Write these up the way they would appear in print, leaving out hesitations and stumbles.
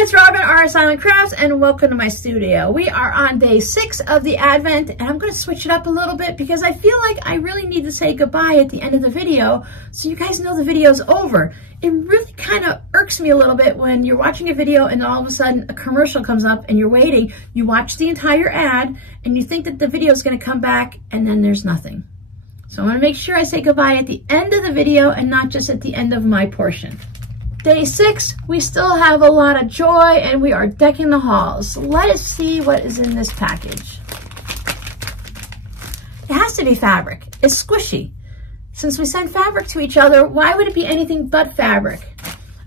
it's Robin, RsIslandCrafts, and welcome to my studio. We are on day 6 of the Advent, and I'm going to switch it up a little bit because I feel like I really need to say goodbye at the end of the video so you guys know the video's over. It really kind of irks me a little bit when you're watching a video and all of a sudden a commercial comes up and you're waiting. You watch the entire ad and you think that the video is going to come back and then there's nothing. So I want to make sure I say goodbye at the end of the video and not just at the end of my portion. Day 6, we still have a lot of joy and we are decking the halls. Let us see what is in this package. It has to be fabric. It's squishy. Since we send fabric to each other, why would it be anything but fabric?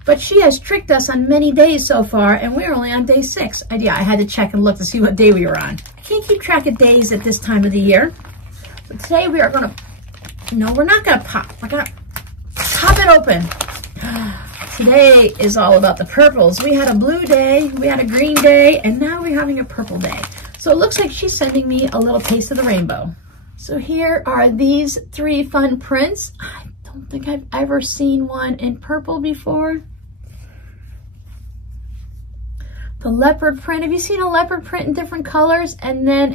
But she has tricked us on many days so far and we're only on day 6. I had to check and look to see what day we were on. I can't keep track of days at this time of the year. But today we are gonna, no, we're not gonna pop. We're gonna pop it open. Today is all about the purples. We had a blue day, we had a green day, and now we're having a purple day. So it looks like she's sending me a little taste of the rainbow. So here are these 3 fun prints. I don't think I've ever seen one in purple before. The leopard print. Have you seen a leopard print in different colors? And then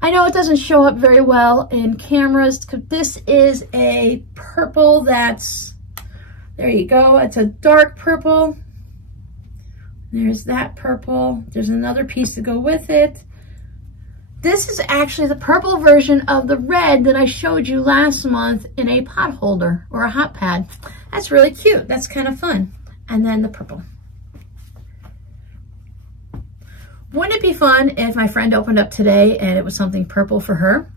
I know it doesn't show up very well in cameras. This is a purple that's, there you go. It's a dark purple. There's that purple. There's another piece to go with it. This is actually the purple version of the red that I showed you last month in a pot holder or a hot pad. That's really cute. That's kind of fun. And then the purple. Wouldn't it be fun if my friend opened up today and it was something purple for her?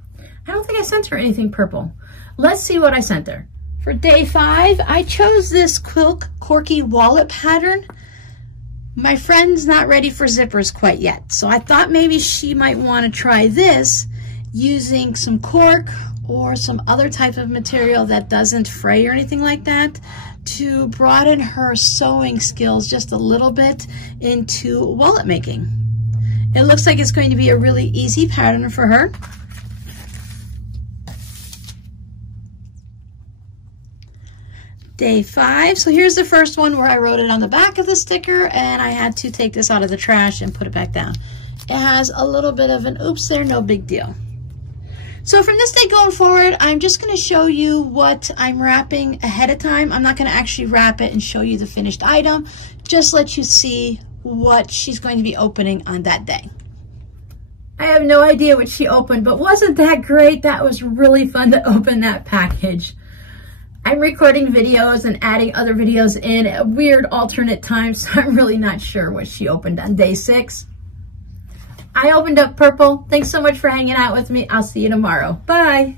I don't think I sent her anything purple. Let's see what I sent her. For day 5, I chose this Quilk Corky wallet pattern. My friend's not ready for zippers quite yet, so I thought maybe she might want to try this using some cork or some other type of material that doesn't fray or anything like that to broaden her sewing skills just a little bit into wallet making. It looks like it's going to be a really easy pattern for her. Day 5, so here's the first one where I wrote it on the back of the sticker and I had to take this out of the trash and put it back down. It has a little bit of an oops there, no big deal. So from this day going forward, I'm just going to show you what I'm wrapping ahead of time. I'm not going to actually wrap it and show you the finished item, just let you see what she's going to be opening on that day. I have no idea what she opened, but wasn't that great? That was really fun to open that package. I'm recording videos and adding other videos in at weird alternate times, so I'm really not sure what she opened on day 6. I opened up purple. Thanks so much for hanging out with me. I'll see you tomorrow. Bye.